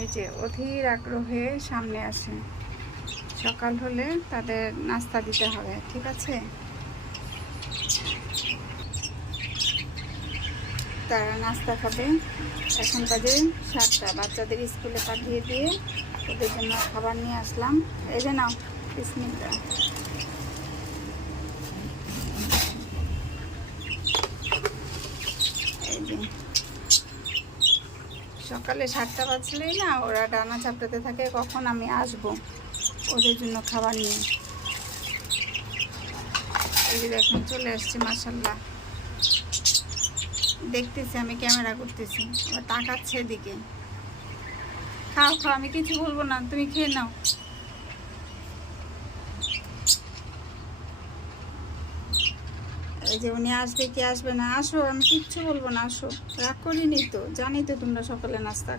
এই যে অধীর আগ্রহে সামনে আসে। সকাল হলে তাদের নাস্তা দিতে হবে, ঠিক আছে? তারা নাস্তা খাবে। এখন বাজে সাতটা। বাচ্চাদের স্কুলে পাঠিয়ে দিয়ে ওদের জন্য খাবার নিয়ে আসলাম। এই যে নাও, বিসমিল্লাহ। এই যে। সকালে সাতটা বাজলেই না ওরা ডানা চাপটাতে থাকে, কখন আমি আসব ওদের জন্য খাবার নিয়ে। এই যে দেখুন, চলে আসছি মাসাল্লাহ দেখতেছি আমি, ক্যামেরা করতেছি। আবার তাকাচ্ছে এদিকে। খাও খাও, আমি কিছু বলব না, তুমি খেয়ে নাও। এই যে উনি আসবে কি আসবে না, আসো, আমি কিচ্ছু বলব না, আসো। রাগ করিনি তো, জানি তো তোমরা সকালে নাস্তা